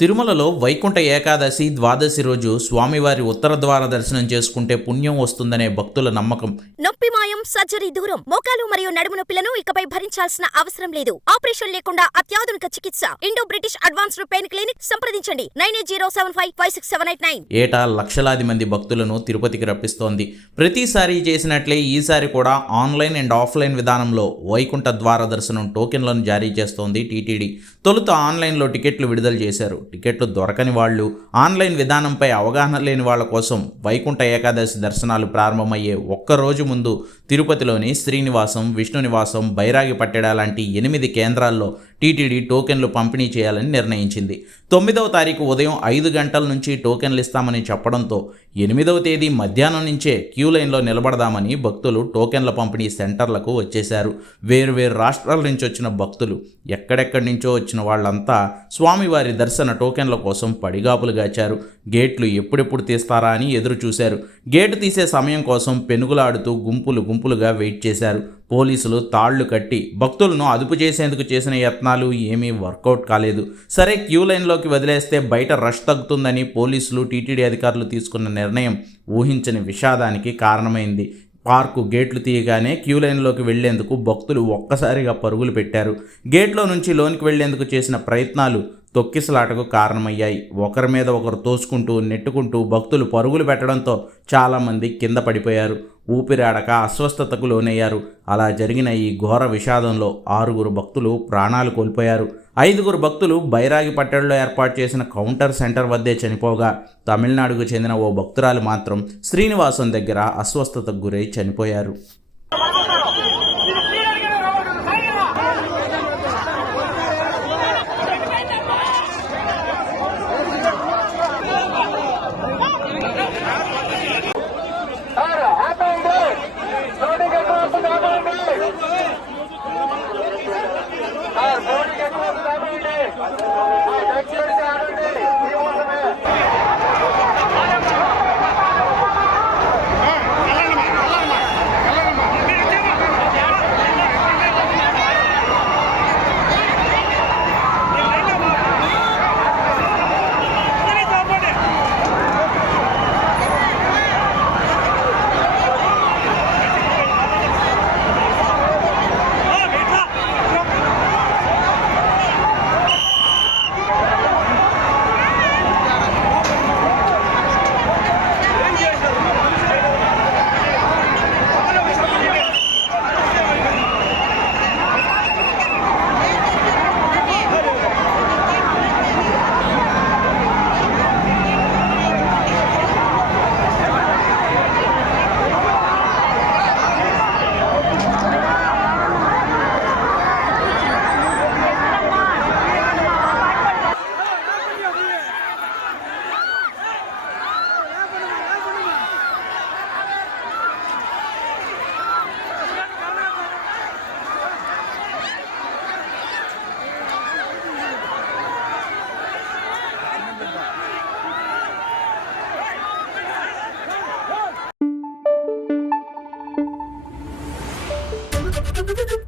తిరుమలలో వైకుంఠ ఏకాదశి ద్వాదశి రోజు స్వామివారి ఉత్తర ద్వార దర్శనం చేసుకుంటే పుణ్యం వస్తుందనే భక్తుల నమ్మకం. నొప్పి మాయం, సర్జరీ దూరం. మోకాలు మరియు నడుము నొప్పులను ఇకపై భరించాల్సిన అవసరం లేదు. ఆపరేషన్ లేకుండా అత్యాధునిక చికిత్స. Indo British advanced pain clinic. సంప్రదించండి 9807556789. ఏటా లక్షలాది మంది భక్తులను తిరుపతికి రప్పిస్తోంది. ప్రతిసారి చేసినట్లే ఈసారి కూడా ఆన్లైన్ అండ్ ఆఫ్లైన్ విధానంలో వైకుంఠ ద్వార దర్శనం టోకెన్లను జారీ చేస్తోంది టీటీడీ. తొలుత ఆన్లైన్లో టికెట్లు విడుదల చేశారు. టికెట్లు దొరకని వాళ్ళు, ఆన్లైన్ విధానంపై అవగాహన లేని వాళ్ళ కోసం వైకుంఠ ఏకాదశి దర్శనాలు ప్రారంభమయ్యే ఒక్కరోజు ముందు తిరుపతిలోని శ్రీనివాసం, విష్ణు నివాసం, బైరాగి పట్టెడ లాంటి 8 కేంద్రాల్లో టీటీడీ టోకెన్లు పంపిణీ చేయాలని నిర్ణయించింది. 9వ తారీఖు ఉదయం 5 గంటల నుంచి టోకెన్లు ఇస్తామని చెప్పడంతో 8వ తేదీ మధ్యాహ్నం నుంచే క్యూ లైన్లో నిలబడదామని భక్తులు టోకెన్ల పంపిణీ సెంటర్లకు వచ్చేశారు. వేరువేరు రాష్ట్రాల నుంచి వచ్చిన భక్తులు, ఎక్కడెక్కడి నుంచో వచ్చిన వాళ్ళంతా స్వామివారి దర్శన టోకెన్ల కోసం పడిగాపులు గాచారు. గేట్లు ఎప్పుడెప్పుడు తీస్తారా అని ఎదురు చూశారు. గేటు తీసే సమయం కోసం పెనుగులాడుతూ గుంపులుగా వెయిట్ చేశారు. పోలీసులు తాళ్లు కట్టి భక్తులను అదుపు చేసేందుకు చేసిన యత్నాలు ఏమీ వర్కౌట్ కాలేదు. సరే, క్యూ లైన్లోకి వదిలేస్తే బయట రష్ తగ్గుతుందని పోలీసులు, టీటీడీ అధికారులు తీసుకున్న నిర్ణయం ఊహించని విషాదానికి కారణమైంది. పార్కు గేట్లు తీయగానే క్యూ లైన్లోకి వెళ్లేందుకు భక్తులు ఒక్కసారిగా పరుగులు పెట్టారు. గేట్లో నుంచి లోనికి వెళ్లేందుకు చేసిన ప్రయత్నాలు తొక్కిసలాటకు కారణమయ్యాయి. ఒకరి మీద ఒకరు తోసుకుంటూ, నెట్టుకుంటూ భక్తులు పరుగులు పెట్టడంతో చాలామంది కింద పడిపోయారు. ఊపిరాడక అస్వస్థతకు లోనయ్యారు. అలా జరిగిన ఈ ఘోర విషాదంలో 6 భక్తులు ప్రాణాలు కోల్పోయారు. 5 భక్తులు బైరాగి పట్టణంలో ఏర్పాటు చేసిన కౌంటర్ సెంటర్ వద్దే చనిపోగా, తమిళనాడుకు చెందిన ఓ భక్తురాలు మాత్రం శ్రీనివాసం దగ్గర అస్వస్థతకు గురై చనిపోయారు. Thank you.